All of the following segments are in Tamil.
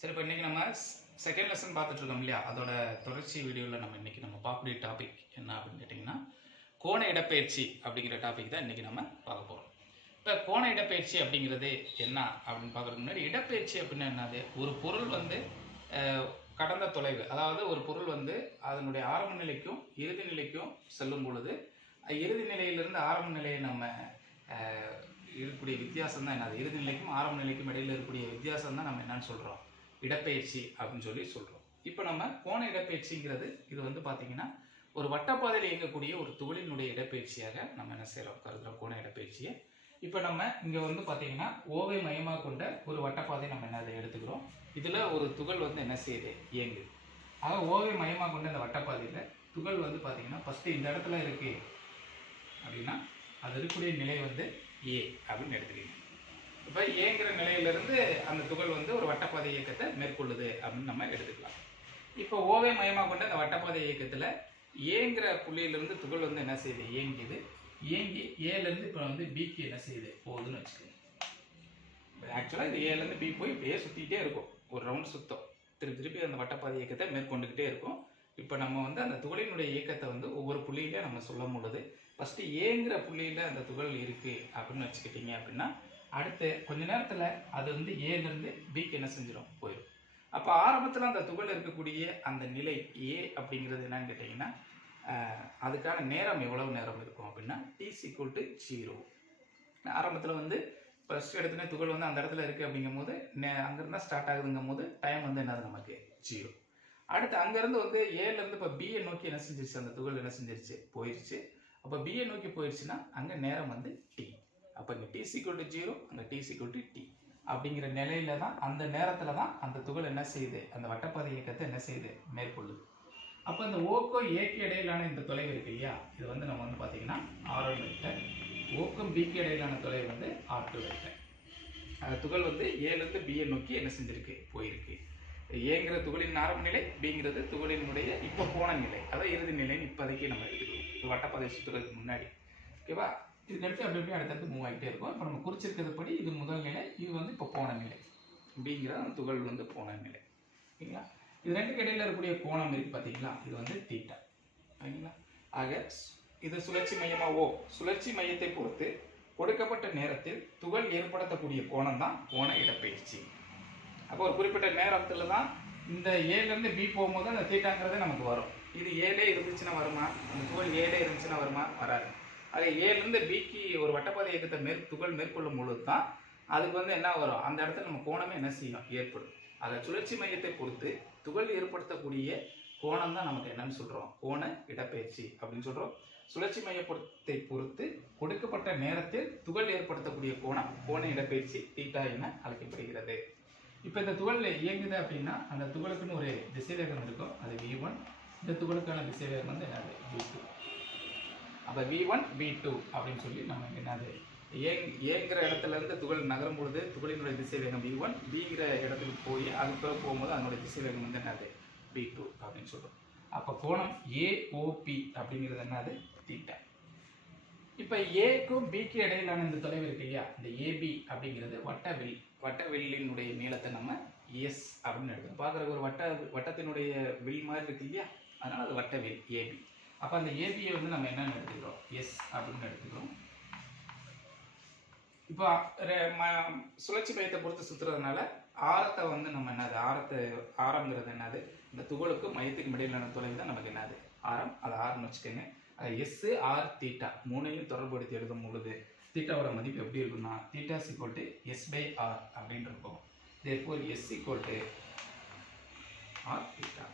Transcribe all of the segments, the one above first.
சரி இப்போ இன்றைக்கி நம்ம செகண்ட் லெசன் பார்த்துட்ருக்கோம் இல்லையா? அதோட தொடர்ச்சி வீடியோவில் நம்ம இன்றைக்கி நம்ம பார்க்கக்கூடிய டாபிக் என்ன அப்படின்னு கேட்டிங்கன்னா கோண இடப்பெயர்ச்சி அப்படிங்கிற டாபிக் தான் இன்றைக்கி நம்ம பார்க்க போகிறோம் இப்போ கோண இடப்பெயர்ச்சி அப்படிங்கிறது என்ன அப்படின்னு பார்க்குறதுக்கு முன்னாடி இடப்பெயர்ச்சி அப்படின்னா என்னது? ஒரு பொருள் வந்து கடந்த தொலைவு அதாவது ஒரு பொருள் வந்து அதனுடைய ஆரம்ப நிலைக்கும் இறுதி நிலைக்கும் செல்லும் பொழுது இறுதி நிலையிலிருந்து ஆரம்ப நிலையை நம்ம இருக்கக்கூடிய வித்தியாசம் தான் என்னது? இறுதி நிலைக்கும் ஆரம்ப நிலைக்கும் இடையில் இருக்கக்கூடிய வித்தியாசம் தான் நம்ம என்னன்னு சொல்கிறோம் இடப்பெயர்ச்சி அப்படின்னு சொல்லி சொல்கிறோம் இப்போ நம்ம கோண இடப்பெயர்ச்சிங்கிறது இது வந்து பார்த்திங்கன்னா ஒரு வட்டப்பாதையில் இயங்கக்கூடிய ஒரு துகளினுடைய இடப்பெயர்ச்சியாக நம்ம என்ன செய்கிறோம் கருதுகிறோம் கோண இடப்பெயர்ச்சியை. இப்போ நம்ம இங்கே வந்து பார்த்திங்கன்னா ஓவை மையமாக கொண்ட ஒரு வட்டப்பாதை நம்ம என்ன அதை எடுத்துக்கிறோம்? இதில் ஒரு துகள் வந்து என்ன செய்யுது? இயங்குது ஆக ஓவை மையமாக கொண்ட இந்த வட்டப்பாதையில் துகள் வந்து பார்த்திங்கன்னா ஃபஸ்ட்டு இந்த இடத்துல இருக்கு அப்படின்னா அது இருக்கக்கூடிய நிலை வந்து ஏ அப்படின்னு எடுத்துக்கிங்க இப்போ ஏங்கிற நிலையிலிருந்து அந்த துகள் வந்து ஒரு வட்டப்பாதை இயக்கத்தை மேற்கொள்ளுது அப்படின்னு நம்ம எடுத்துக்கலாம். இப்போ ஓவே மையமாக கொண்ட அந்த வட்டப்பாதை இயக்கத்தில் ஏங்கிற புள்ளியிலிருந்து துகள் வந்து என்ன செய்யுது? ஏங்கிது ஏங்கி ஏலேருந்து இப்போ வந்து பிக்கு என்ன செய்யுது? போகுதுன்னு வச்சுக்கோங்க. ஆக்சுவலாக இது ஏலேருந்து பி போய் இப்படியே சுற்றிக்கிட்டே இருக்கும். ஒரு ரவுண்ட் சுத்தம். திருப்பி திருப்பி அந்த வட்டப்பாதை இயக்கத்தை மேற்கொண்டுக்கிட்டே இருக்கும். இப்போ நம்ம வந்து அந்த துகளினுடைய இயக்கத்தை வந்து ஒவ்வொரு புள்ளியிலையும் நம்ம சொல்லும் பொழுது ஃபஸ்ட்டு ஏங்கிற புள்ளியில் அந்த துகள் இருக்குது அப்படின்னு வச்சுக்கிட்டீங்க அப்படின்னா அடுத்து கொஞ்ச நேரத்தில் அது வந்து ஏலேருந்து பிக்கு என்ன செஞ்சிடும் போயிடும் அப்போ ஆரம்பத்தில் அந்த துகள் இருக்கக்கூடிய அந்த நிலை ஏ அப்படிங்கிறது என்னன்னு கேட்டிங்கன்னா அதுக்கான நேரம் எவ்வளவு நேரம் இருக்கும் அப்படின்னா டிசி கூட்டு ஜீரோ ஆரம்பத்தில் வந்து ஃபர்ஸ்ட் எடுத்துனே துகள் வந்து அந்த இடத்துல இருக்குது அப்படிங்கும் போது அங்கேருந்து ஸ்டார்ட் ஆகுதுங்கும் போது டைம் வந்து என்னது நமக்கு? ஜீரோ அடுத்து அங்கேருந்து வந்து ஏலேருந்து இப்போ பிஏ நோக்கி என்ன செஞ்சிருச்சு? அந்த துகள் என்ன செஞ்சிருச்சு? போயிருச்சு. அப்போ பிஏ நோக்கி போயிருச்சுன்னா அங்கே நேரம் வந்து டி அப்போ இங்கே டி சிக்குவல் டு ஜீரோ அங்கே டி சிக்குவல் டு டி அப்படிங்கிற நிலையில தான் அந்த நேரத்தில் தான் அந்த துகள் என்ன செய்யுது? அந்த வட்டப்பாதை இயக்கத்தை என்ன செய்யுது? மேற்கொள்ளுது. அப்போ இந்த ஓக்கோ ஏக்கு இடையிலான இந்த தொலைவு இருக்கு இல்லையா? இது வந்து நம்ம வந்து பார்த்தீங்கன்னா ஆர் ஒன் வெக்டர் ஓக்கும் பிக்கு இடையிலான தொலைவு வந்து ஆர் டூ வெக்டர் அந்த துகள் வந்து ஏலேருந்து பிஏ நோக்கி என்ன செஞ்சிருக்கு? போயிருக்கு. ஏங்கிற துகளின் ஆரம்ப நிலை பிங்கிறது துகளினுடைய இப்போ போன நிலை. அதான் இறுதி நிலைன்னு இப்போதைக்கு நம்ம எடுத்துக்கிறோம் வட்டப்பாதை சுற்றுறதுக்கு முன்னாடி. ஓகேவா இதுக்கடுத்து அப்படி அப்படியே அடுத்தடுத்து மூவ் ஆகிட்டே இருக்கும். இப்போ நம்ம குறிச்சிருக்கிறது படி இது முதல் நிலை இது வந்து இப்போ போன நிலை அப்படிங்கிறது அந்த துகள் வந்து போன நிலை. ஓகேங்களா இது ரெண்டுக்கு இடையில இருக்கக்கூடிய கோணம் இருக்கு பார்த்தீங்களா இது வந்து தீட்டா ஓகேங்களா ஆக சு- இது சுழற்சி மையமாவோ? சுழற்சி மையத்தை பொறுத்து கொடுக்கப்பட்ட நேரத்தில் துகள் ஏற்படுத்தக்கூடிய கோணம் தான் கோண இடப்பெயர்ச்சி. அப்போ ஒரு குறிப்பிட்ட நேரத்தில் தான் இந்த ஏலேருந்து பி போகும்போது அந்த தீட்டாங்கிறது நமக்கு வரும். இது ஏலே இருந்துச்சுன்னா வருமா? அந்த துகள் ஏலே இருந்துச்சுன்னா வருமா? வராது. அது ஏலேருந்து பிக்கு ஒரு வட்டப்பாதை இயக்கத்தை மேற் துகள் மேற்கொள்ளும் பொழுது தான் அதுக்கு வந்து என்ன வரும்? அந்த இடத்துல நம்ம கோணமே என்ன செய்யும்? ஏற்படும். அதை சுழற்சி மையத்தை பொறுத்து துகள் ஏற்படுத்தக்கூடிய கோணம் தான் நமக்கு என்னன்னு சொல்கிறோம் கோண இடப்பெயர்ச்சி அப்படின்னு சொல்கிறோம் சுழற்சி மையத்தை பொறுத்து கொடுக்கப்பட்ட நேரத்தில் துகள் ஏற்படுத்தக்கூடிய கோணம் கோண இடப்பெயர்ச்சி தீட்டா என அழைக்கப்படுகிறது. இப்போ இந்த துகள் இயங்குது அப்படின்னா அந்த துகளுக்குன்னு ஒரு திசைவேகம் இருக்கும். அது வி ஒன் இந்த துகளுக்கான திசைவேகம் வந்து என்னது? வி டூ அப்போ வி ஒன் வி டூ அப்படின்னு சொல்லி நம்ம என்னது ஏங் ஏங்கிற இடத்துல இருந்து துகள் நகரும் பொழுது துகளினுடைய திசைவேகம் வி ஒன் பிங்கிற இடத்துக்கு போய் அதுக்குள்ளே போகும்போது அதனுடைய திசைவேகம் வந்து என்னது வி டூ அப்படின்னு சொல்கிறோம் அப்போ கோணம் ஏஓபி அப்படிங்கிறது என்னது தீட்டா. இப்போ ஏக்கும் பிக்கு இடையிலான இந்த தொலைவு இருக்கு இல்லையா இந்த ஏபி அப்படிங்கிறது வட்டவில் வட்டவில்லினுடைய நீளத்தை நம்ம எஸ் அப்படின்னு எடுக்கணும். பார்க்குற ஒரு வட்ட வட்டத்தினுடைய வில் மாதிரி இருக்கு இல்லையா அதனால அது வட்டவில் ஏபி அப்போ அந்த ஏபியை வந்து நம்ம என்னன்னு எடுத்துக்கிறோம்? எஸ் அப்படின்னு எடுத்துக்கிறோம். இப்போ சுழற்சி மையத்தை பொறுத்து சுற்றுறதுனால ஆரத்தை வந்து நம்ம என்னது? ஆரத்தை ஆரம்ங்கிறது என்னது? இந்த துகளுக்கும் மையத்துக்கு இடையிலான தொலைவு தான் நமக்கு என்னது? ஆரம். அது ஆரம்னு வச்சுக்கோங்க. அது எஸ் ஆர் தீட்டா மூணையும் தொடர்புபடுத்தி எழுதும் பொழுது தீட்டாவோட மதிப்பு எப்படி இருக்குன்னா theta equal to S by r அப்படின்னு இருக்கும். Therefore s equal to r theta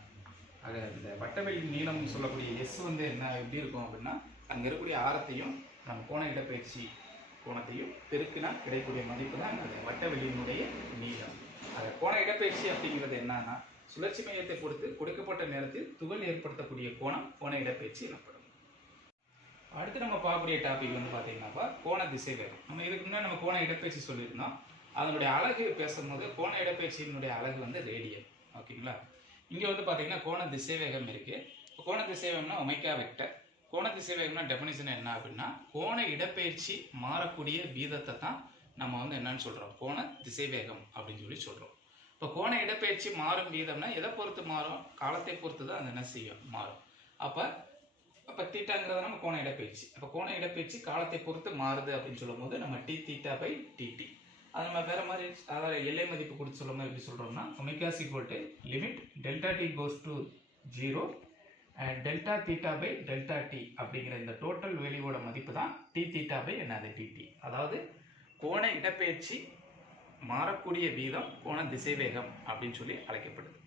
ஆக இந்த வட்டவெளி நீளம் சொல்லக்கூடிய எஸ் வந்து என்ன எப்படி இருக்கும் அப்படின்னா அங்கே இருக்கக்கூடிய ஆரத்தையும் நம்ம கோண இடப்பயிற்சி கோணத்தையும் பெருக்கினா கிடைக்கக்கூடிய மதிப்பு தான் அந்த வட்டவெளியினுடைய நீளம். அது கோண இடப்பயிற்சி அப்படிங்கிறது என்னன்னா சுழற்சி மையத்தை பொறுத்து கொடுக்கப்பட்ட நேரத்தில் துகள் ஏற்படுத்தக்கூடிய கோணம் கோண இடப்பயிற்சி எனப்படும். அடுத்து நம்ம பார்க்கக்கூடிய டாபிக் வந்து பார்த்தீங்கன்னாப்பா கோண திசைவேகம். நம்ம இதுக்கு முன்னாடி நம்ம கோண இடப்பயிற்சி சொல்லியிருந்தோம். அதனுடைய அழகு பேசும்போது கோண இடப்பயிற்சியினுடைய அழகு வந்து ரேடியன் ஓகேங்களா இங்கே வந்து பார்த்தீங்கன்னா கோண திசைவேகம் இருக்குது இப்போ கோண திசைவேகம்னா ஒமைக்கா வெக்டர். கோண திசைவேகம்னா டெஃபினிஷன் என்ன அப்படின்னா கோண இடப்பெயர்ச்சி மாறக்கூடிய வீதத்தை தான் நம்ம வந்து என்னன்னு சொல்கிறோம் கோண திசைவேகம் அப்படின்னு சொல்லி சொல்கிறோம் இப்போ கோண இடப்பெயர்ச்சி மாறும் வீதம்னா எதை பொறுத்து மாறும்? காலத்தை பொறுத்து தான் அது என்ன செய்யும்? மாறும். அப்போ அப்போ தீட்டாங்கிறது நம்ம கோண இடப்பெயர்ச்சி. அப்போ கோண இடப்பெயர்ச்சி காலத்தை பொறுத்து மாறுது அப்படின்னு சொல்லும்போது நம்ம டி தீட்டா பை டிடி அது நம்ம வேற மாதிரி அதாவது எல்லை மதிப்பு கொடுத்து சொல்லும் எப்படி சொல்கிறோம்னா omega s equal to limit delta t goes to zero delta theta by delta t அப்படிங்கிற இந்த டோட்டல் வேல்யூவோட மதிப்பு தான் டி தீட்டா பை என்னது? டிடி அதாவது கோண இடப்பெயர்ச்சி மாறக்கூடிய வீதம் கோண திசைவேகம் அப்படின்னு சொல்லி அழைக்கப்படுது.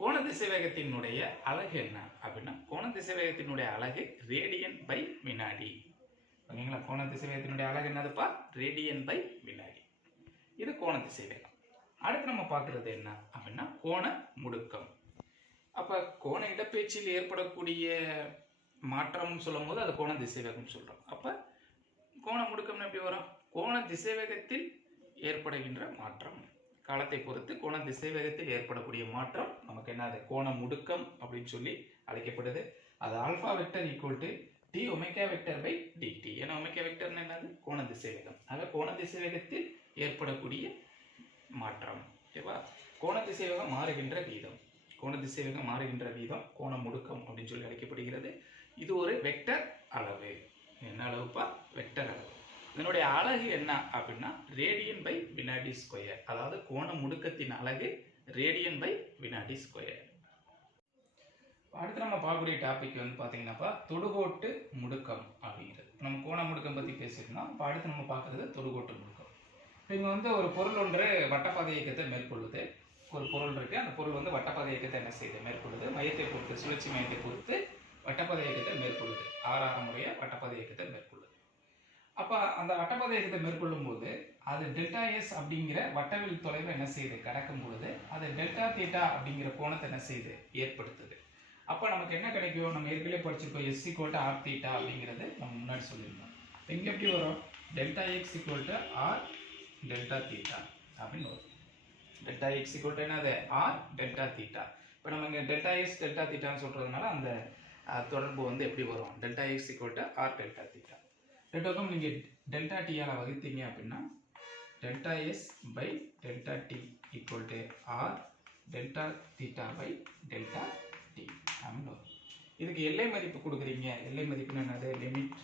கோண திசைவேகத்தினுடைய அழகு என்ன அப்படின்னா கோண திசைவேகத்தினுடைய அழகு ரேடியன் பை வினாடி. ஓகேங்களா? கோண திசைவேகத்தினுடைய அழகு என்னதுப்பா? ரேடியன் பை வினாடி. இது கோண திசைவேகம். அடுத்து நம்ம பார்க்குறது என்ன அப்படின்னா கோண முடுக்கம். அப்போ கோண இடப்பெயர்ச்சியில் ஏற்படக்கூடிய மாற்றம்னு சொல்லும்போது அது கோண திசைவேகம்னு சொல்கிறோம் அப்போ கோண முடுக்கம்னு எப்படி வரும்? கோண திசைவேகத்தில் ஏற்படுகின்ற மாற்றம். காலத்தை பொறுத்து கோண திசைவேகத்தில் ஏற்படக்கூடிய மாற்றம் நமக்கு என்னது? கோண முடுக்கம் அப்படின்னு சொல்லி அழைக்கப்படுது. அது alpha vector equal to d omega vector by d t ஏன்னா ஒமேகா வெக்டர்னு என்னது? கோண திசைவேகம். ஆக கோண திசைவேகத்தில் ஏற்படக்கூடிய மாற்றம். ஓகேவா? கோண திசைவேகம் மாறுகின்ற வீதம். கோண திசைவேகம் மாறுகின்ற வீதம் கோண முடுக்கம் அப்படின்னு சொல்லி அழைக்கப்படுகிறது. இது ஒரு வெக்டர் அளவு. என்ன அளவுப்பா? வெக்டர் அளவு. இதனுடைய அலகு என்ன அப்படின்னா ரேடியன் பை வினாடி ஸ்கொயர் அதாவது கோண முடுக்கத்தின் அழகு ரேடியன் பை வினாடி ஸ்கொயர் அடுத்து நம்ம பார்க்கக்கூடிய டாபிக் வந்து பார்த்தீங்கன்னாப்பா தொடுகோட்டு முடுக்கம் அப்படிங்கிறது. நம்ம கோண முடுக்கம் பற்றி பேசியிருந்தோம். இப்போ அடுத்து நம்ம பார்க்குறது தொடுகோட்டு முடுக்கம். இங்கே வந்து ஒரு பொருள் ஒன்று வட்டப்பாதை இயக்கத்தை மேற்கொள்ளுது. ஒரு பொருள் இருக்குது அந்த பொருள் வந்து வட்டப்பாதை இயக்கத்தை என்ன செய்யுது? மேற்கொள்ளுது. மையத்தை பொறுத்து சுழற்சி மையத்தை பொறுத்து வட்டப்பாதை இயக்கத்தை மேற்கொள்ளுது. ஆறாறு முறையாக வட்டப்பாதை இயக்கத்தை மேற்கொள்ளுது. அப்போ அந்த வட்டப்பாதை இயக்கத்தை மேற்கொள்ளும் போது அது டெல்டா எஸ் அப்படிங்கிற வட்டவில் தொலைவை என்ன செய்யுது? கடக்கும் பொழுது அது டெல்டா தீட்டா அப்படிங்கிற கோணத்தை என்ன செய்யுது? ஏற்படுத்துது. அப்போ நமக்கு என்ன கிடைக்கும்? நம்ம ஏற்கனவே படிச்சிருக்கோம் s equal to r theta அப்படிங்கிறது நம்ம முன்னாடி சொல்லியிருந்தோம். இப்போ இங்கே எப்படி வரும்? Delta x equal to r delta theta அப்படின்னு வரும். டெல்டா எக்ஸ் ஈக்குவல் டு என்னது? ஆர் டெல்டா தீட்டா இப்போ நம்ம இங்கே டெல்டா எக்ஸ் டெல்டா தீட்டான்னு சொல்கிறதுனால அந்த தொடர்பு வந்து எப்படி வரும்? Delta x equal to r delta theta ரெண்டுக்கும் நீங்கள் டெல்டா டியால் வகுத்தீங்க அப்படின்னா delta s by delta t equal to r delta theta by delta t அப்படின்னு இதுக்கு எல்லை மதிப்பு கொடுக்குறீங்க. எல்லை மதிப்புன்னு என்னது? Limit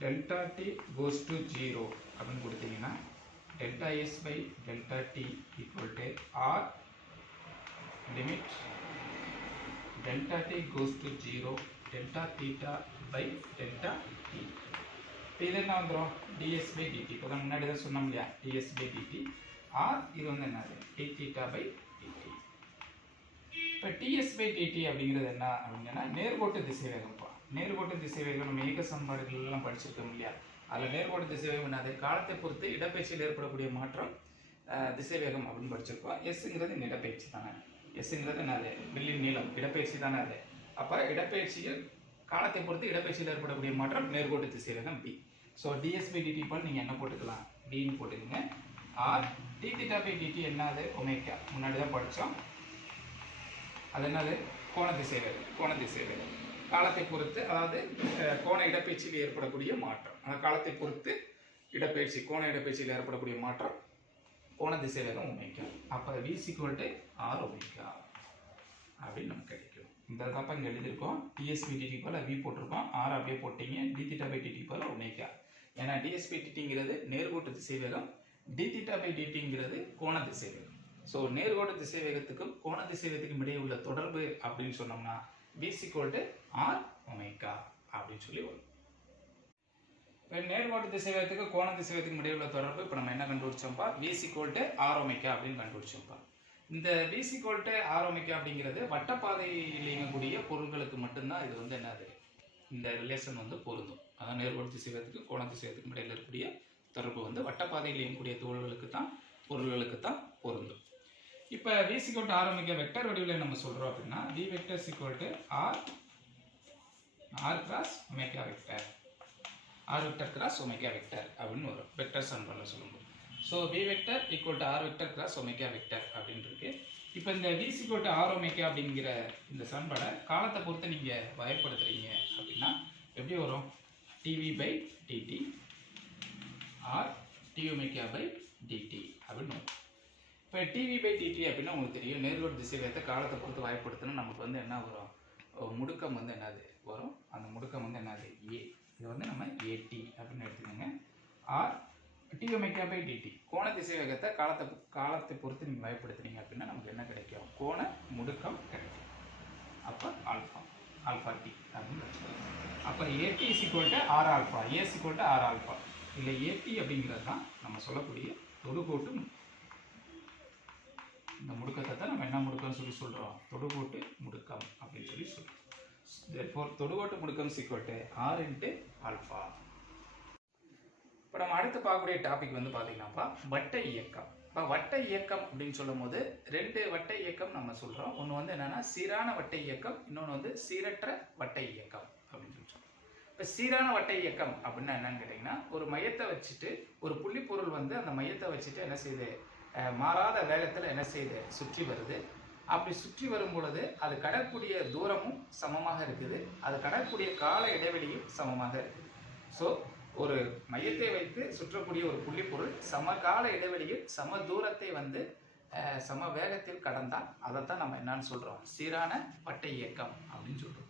delta t goes to zero அப்படின்னு கொடுத்தீங்கன்னா delta s by delta t equal to r limit delta t goes to zero delta theta by delta t இப்போ இது என்ன வந்துடும் டிஎஸ் பை டிடி இப்போ தான் முன்னாடி தான் சொன்னோம் இல்லையா? டிஎஸ் பை டிடி ஆர் இது வந்து என்னது? டி தீட்டா பை இப்போ d s by d t அப்படிங்கிறது என்ன அப்படின்னா நேர்கோட்டு திசைவேகம்ப்பா. நேர்கோட்டு திசைவேகம் நம்ம இயக்க சம்பாடுகள்லாம் படிச்சிருக்கோம் இல்லையா? அதில் நேர்கோட்டு திசைவேகம் என்னது காலத்தை பொறுத்து இடப்பெயர்ச்சியில் ஏற்படக்கூடிய மாற்றம் திசைவேகம் அப்படின்னு படிச்சிருக்கோம். எஸ்ங்கிறது இடப்பெயர்ச்சி தானே. எஸ்ங்கிறது என்னது? வில்லின் நீளம். இடப்பெயர்ச்சி தானே அது. அப்போ இடப்பெயர்ச்சியில் காலத்தை பொறுத்து இடப்பெயர்ச்சியில் ஏற்படக்கூடிய மாற்றம் நேர்கோட்டு திசைவேகம் v so d s by d t போல் நீங்கள் என்ன போட்டுக்கலாம்? டின்னு போட்டுக்கோங்க. R d theta by d t என்னது ஒமேக்கா முன்னாடி தான் படித்தோம் அது என்னது? கோண திசைவேகம் கோண திசைவேகம் காலத்தை பொறுத்து அதாவது கோண இடப்பெயர்ச்சியில் ஏற்படக்கூடிய மாற்றம். அந்த காலத்தை பொறுத்து இடப்பெயர்ச்சி கோண இடப்பெயர்ச்சியில் ஏற்படக்கூடிய மாற்றம் கோண திசைவேகம் ஒமேக்கா அப்போ V equal to R omega அப்படின்னு நமக்கு கிடைக்கும். இந்த தப்பா இங்கே எழுதியிருக்கோம். D s by d t போல வி போட்டிருக்கோம். ஆர் அப்படியே போட்டீங்க. டி தீட்டா பை டிடி போல ஒமேக்கா ஏன்னா டிஎஸ்பி டிடிங்கிறது நேர்கோட்டு திசைவேகம். டி தீட்டா பை டிடிங்கிறது கோண திசைவேகம். ஸோ நேர்கோட்டு திசைவேகத்துக்கும் கோண திசைவேகத்துக்கும் இடையே உள்ள தொடர்பு அப்படின்னு சொன்னோம்னா பிசி சிக்வல் ஆர் ஒமேகா அப்படின்னு சொல்லி வரும். இப்போ நேர்கோட்டு திசைவேகத்துக்கு கோண திசைவேகத்துக்கும் இடையே உள்ள தொடர்பு இப்போ நம்ம என்ன கண்டுபிடிச்சோம்ப்பா வி சிக்வல் ஆர் ஒமேகா அப்படின்னு கண்டுபிடிச்சோம்ப்பா இந்த பிசி சிக்வல் ஆர் ஒமேகா அப்படிங்கிறது வட்டப்பாதையில் இயங்கக்கூடிய பொருள்களுக்கு மட்டும்தான் இது வந்து என்னது? இந்த ரிலேஷன் வந்து பொருந்தும். அதான் நேர்கோட்டு திசைவேகத்துக்கு கோண திசைவேகத்துக்கும் இடையில இருக்கக்கூடிய தொடர்பு வந்து வட்டப்பாதையில் இயங்கக்கூடிய தோள்களுக்கு தான் பொருள்களுக்கு தான் இப்போ வி சிக்வல் வெக்டர் வடிவில் நம்ம சொல்கிறோம் அப்படின்னா v vector equal r r cross omega vector r vector cross omega vector அப்படின்னு வரும். வெக்டர் சம்பளம் சொல்லும்போது. So v vector equal to r vector cross omega vector அப்படின்னு இருக்கு. இப்போ இந்த வி ஈக்குவல் ஆர் ஒமேகா அப்படிங்கிற இந்த சமன்பாடை காலத்தை பொறுத்து நீங்கள் வகைப்படுத்துறீங்க அப்படின்னா எப்படி வரும்? D v by d t r d omega by d t அப்படின்னு d v by d t அப்படின்னா உங்களுக்கு தெரியும். நேர்கோடு திசையில் ஏற்ற காலத்தை பொறுத்து வாய்ப்படுத்தினா நமக்கு வந்து என்ன வரும்? முடுக்கம் வந்து என்னது? வரும். அந்த முடுக்கம் வந்து என்னது? ஏ இது வந்து நம்ம ஏடி அப்படின்னு எடுத்துக்கோங்க. R d omega by d t கோண திசை வேகத்தை காலத்தை காலத்தை பொறுத்து நீங்கள் பயப்படுத்துனீங்க அப்படின்னா நமக்கு என்ன கிடைக்கும்? கோண முடுக்கம் கிடைக்கும். அப்போ ஆல்ஃபா ஆல்ஃபா டி அப்படின்னு அப்போ a t equal to r alpha a equal to r alpha இல்லை ஏடி அப்படிங்கிறது தான் நம்ம சொல்லக்கூடிய தொடுகோட்டு இந்த முடுக்கத்தை தான் நம்ம என்ன முடுக்கம்னு சொல்லி சொல்கிறோம் தொடுகோட்டு முடுக்கம் அப்படின்னு சொல்லி சொல்கிறோம் therefore தொடுகோட்டு முடுக்கம் சிக்வல்ட்டு ஆர் இன்ட்டு ஆல்ஃபா இப்போ நம்ம அடுத்து பார்க்கக்கூடிய டாபிக் வந்து பார்த்தீங்கன்னாப்பா வட்ட இயக்கம். இப்போ வட்ட இயக்கம் அப்படின்னு சொல்லும்போது ரெண்டு வட்ட இயக்கம் நம்ம சொல்கிறோம் ஒன்று வந்து என்னென்னா சீரான வட்ட இயக்கம் இன்னொன்று வந்து சீரற்ற வட்ட இயக்கம் அப்படின்னு சொல்லி சொல்கிறோம் இப்போ சீரான வட்ட இயக்கம் அப்படின்னா என்னன்னு கேட்டிங்கன்னா ஒரு மையத்தை வச்சுட்டு ஒரு புள்ளி பொருள் வந்து அந்த மையத்தை வச்சுட்டு என்ன செய்யுது? மாறாத வேகத்தில் என்ன செய்யுது? சுற்றி வருது. அப்படி சுற்றி வரும் பொழுது அது கடக்கூடிய தூரமும் சமமாக இருக்குது. அது கடக்கூடிய கால இடைவெளியும் சமமாக இருக்குது. ஸோ ஒரு மையத்தை வைத்து சுற்றக்கூடிய ஒரு புள்ளி பொருள் சமகால இடைவெளியில் சம தூரத்தை வந்து சம வேகத்தில் கடந்தால் அதைத்தான் நம்ம என்னன்னு சொல்கிறோம் சீரான வட்ட இயக்கம் அப்படின்னு சொல்கிறோம்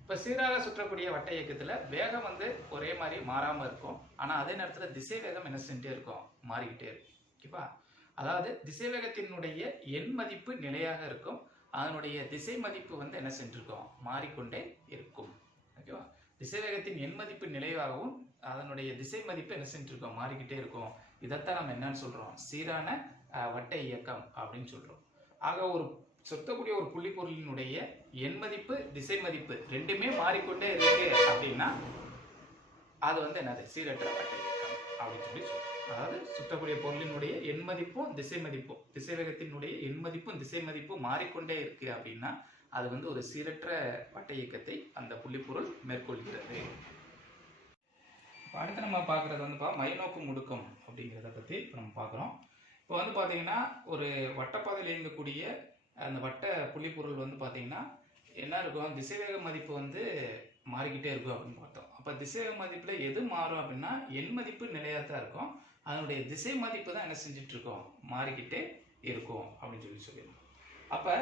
இப்போ சீராக சுற்றக்கூடிய வட்ட இயக்கத்தில் வேகம் வந்து ஒரே மாதிரி மாறாமல் இருக்கும். ஆனால் அதே நேரத்தில் திசை வேகம் என்ன செஞ்சுட்டே இருக்கும்? மாறிக்கிட்டே இருக்கும். ஓகேவா? அதாவது திசைவேகத்தினுடைய எண் மதிப்பு நிலையாக இருக்கும். அதனுடைய திசை மதிப்பு வந்து என்ன சென்றிருக்கும்? மாறிக்கொண்டே இருக்கும். ஓகேவா திசைவேகத்தின் எண் மதிப்பு நிலையாகவும் அதனுடைய திசை மதிப்பு என்ன செஞ்சிருக்கோம் மாறிக்கிட்டே இருக்கும். இதைத்தான் நம்ம என்னன்னு சொல்றோம்? சீரான வட்ட இயக்கம் அப்படின்னு சொல்றோம். ஆக ஒரு சுத்தக்கூடிய ஒரு புள்ளி பொருளினுடைய எண் மதிப்பு திசை மதிப்பு ரெண்டுமே மாறிக்கொண்டே இருக்கு அப்படின்னா அது வந்து என்னது? சீரற்ற வட்ட இயக்கம் அப்படின்னு சொல்லி சொல்றோம். அதாவது சுற்றக்கூடிய பொருளினுடைய எண் மதிப்பும் திசை மதிப்பும் திசை வேகத்தினுடைய எண் மதிப்பும் திசை மதிப்பும் மாறிக்கொண்டே இருக்கு அப்படின்னா அது வந்து ஒரு சீரற்ற வட்ட இயக்கத்தை அந்த புள்ளிப்பொருள் மேற்கொள்கிறது. இப்போ அடுத்து நம்ம பார்க்குறது வந்து மைநோக்கு முடுக்கம் அப்படிங்கிறத பற்றி இப்போ நம்ம பார்க்குறோம். இப்போ வந்து பார்த்தீங்கன்னா ஒரு வட்டப்பாதையில் இயங்கக்கூடிய அந்த வட்ட புள்ளிப்பொருள் வந்து பார்த்தீங்கன்னா என்ன இருக்கும்? திசைவேக மதிப்பு வந்து மாறிக்கிட்டே இருக்கும் அப்படின்னு பார்த்தோம். அப்போ திசைவேக மதிப்பில் எது மாறும் அப்படின்னா எண் மதிப்பு நிலையாக தான் இருக்கும். அதனுடைய திசை மதிப்பு தான் என்ன செஞ்சுட்டு இருக்கோம் மாறிக்கிட்டே இருக்கும் அப்படின்னு சொல்லி சொல்லியிருக்கோம் அப்போ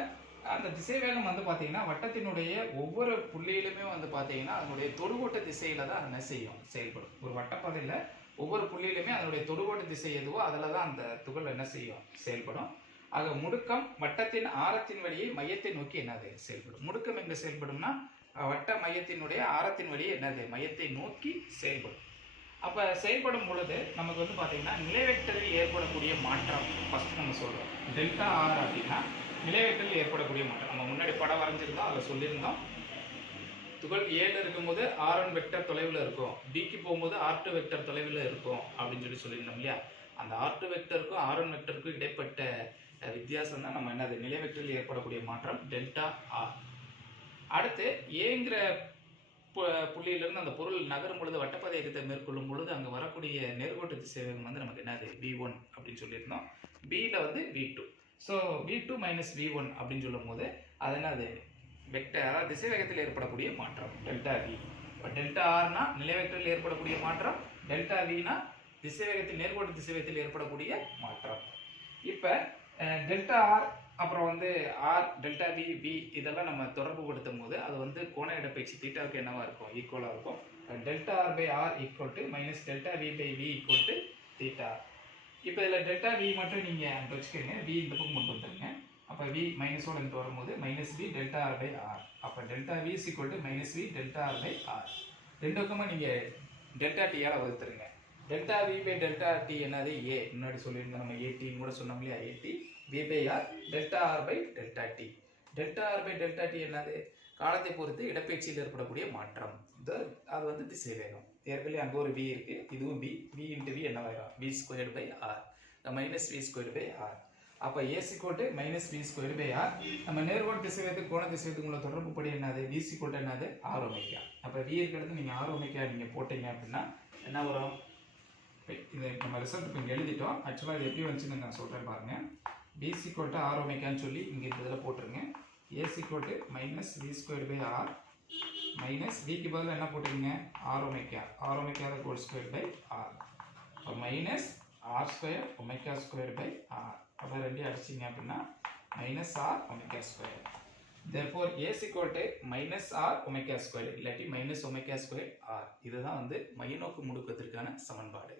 அந்த திசை வேகம் வந்து பார்த்தீங்கன்னா வட்டத்தினுடைய ஒவ்வொரு புள்ளியிலுமே வந்து பார்த்தீங்கன்னா அதனுடைய தொடுகோட்ட திசையில தான் என்ன செய்யும்? செயல்படும். ஒரு வட்டப்பாதையில் ஒவ்வொரு புள்ளியிலுமே அதனுடைய தொடுகோட்ட திசை எதுவோ அதில் தான் அந்த துகள் என்ன செய்யும்? செயல்படும். ஆக முடுக்கம் வட்டத்தின் ஆரத்தின் வழியை மையத்தை நோக்கி என்னது? செயல்படும். முடுக்கம் எங்க செயல்படும்னா வட்ட மையத்தினுடைய ஆரத்தின் வழியே என்னது? மையத்தை நோக்கி செயல்படும். அப்போ செயல்படும் பொழுது நமக்கு வந்து பார்த்திங்கன்னா நிலைவெக்டரில் ஏற்படக்கூடிய மாற்றம் ஃபஸ்ட்டு நம்ம சொல்கிறோம் டெல்டா ஆர் அப்படின்னா நிலைவெக்டரில் ஏற்படக்கூடிய மாற்றம். நம்ம முன்னாடி படம் வரைஞ்சிருந்தோம் அதில் சொல்லியிருந்தோம். துகள் ஏல இருக்கும்போது ஆர் ஒன் வெக்டர் தொலைவில் இருக்கும். பிக்கு போகும்போது ஆர் டூ வெக்டர் தொலைவில் இருக்கும் அப்படின்னு சொல்லி சொல்லியிருந்தோம் இல்லையா? அந்த ஆர் டூ வெக்டருக்கும் ஆர் ஒன் வெக்டருக்கும் இடைப்பட்ட வித்தியாசம் தான் நம்ம என்னது? நிலைவெக்டரில் ஏற்படக்கூடிய மாற்றம் டெல்டா ஆர் அடுத்து ஏங்கிற புள்ளியிலிருந்து அந்த பொருள் நகரும் பொழுது வட்டப்பாதை மேற்கொள்ளும் பொழுது அங்கே வரக்கூடிய நேர்கோட்டு திசைவேகம் வந்து நமக்கு என்னது? வி ஒன் அப்படின்னு சொல்லியிருந்தோம். பியில் வந்து v two so v two minus v one அப்படின்னு சொல்லும் போது அது என்னது? வெக்டர் அதாவது திசை வேகத்தில் ஏற்படக்கூடிய மாற்றம். டெல்டா வி இப்போ டெல்டா ஆர்னா நிலை வெக்டரில் ஏற்படக்கூடிய மாற்றம். டெல்டா வினா திசை வேகத்தில் நேர்கோட்டு திசைவேகத்தில் ஏற்படக்கூடிய மாற்றம். இப்போ டெல்டா ஆர் அப்புறம் வந்து ஆர் டெல்டா வி வி இதெல்லாம் நம்ம தொடர்பு படுத்தும் போது அது வந்து கோண இடப்பயிற்சி தீட்டாவுக்கு என்னவா இருக்கும்? ஈக்குவலாக இருக்கும். Delta r by r equal to minus delta v by v equal to theta இப்போ இதில் டெல்டா வி மட்டும் நீங்கள் அங்கே வச்சுக்கிறீங்க வி இந்த பக்கம் கொண்டு வந்துருங்க. அப்போ வி மைனஸோட இங்கே வரும்போது minus v delta r by r அப்போ delta v is equal to minus v delta r by r ரெண்டு பக்கமாக நீங்கள் டெல்டா டியால் வகுத்துருங்க. Delta v by delta t என்னது? ஏ முன்னாடி சொல்லியிருந்தோம் நம்ம ஏடின்னு கூட சொன்னோம் இல்லையா? A t v by r delta r by delta t delta r by delta t என்னது? காலத்தை பொறுத்து இடப்பெயர்ச்சியில் ஏற்படக்கூடிய மாற்றம். இது அது வந்து திசை வேகம் ஏற்கனவே அங்கே ஒரு வி இருக்குது இதுவும் v B into v என்னவாயிரும் v squared by r minus v squared by r அப்போ a c equal to minus v squared by r நம்ம நேர்கோட்டு திசைவேகத்துக்கு கோண திசைவேகத்துக்கு உள்ள தொடர்பு படி என்னது? பிசி கோட்டு என்னது? ஆர் ஒமேக்கா அப்போ வி இருக்கிறது நீங்கள் ஆர் ஒமேக்கா நீங்கள் போட்டீங்க அப்படின்னா என்ன வரும்? இப்ப இது நம்ம ரிசல்ட் இப்போ இங்கே எழுதிட்டோம். ஆக்சுவலாக இது எப்படி வந்துச்சுன்னு நான் சொல்கிறேன் பாருங்கள் பிசி கோட்டை ஆர் ஒமேக்கான்னு சொல்லி இங்கே இந்த இதில் போட்டுருங்க. A c equal to minus v square by r minus விக்கு பதிலாக என்ன போட்டுருங்க? R omega r omega whole square by r இப்போ minus r square omega square by r அதை ரெண்டையும் அடிச்சிங்க அப்படின்னா minus r omega square therefore a is equal to minus r omega square இல்லாட்டி மைனஸ் ஒமேகா ஸ்கொயர் ஆர் இதுதான் வந்து மையநோக்கு முடுக்கத்திற்கான சமன்பாடு.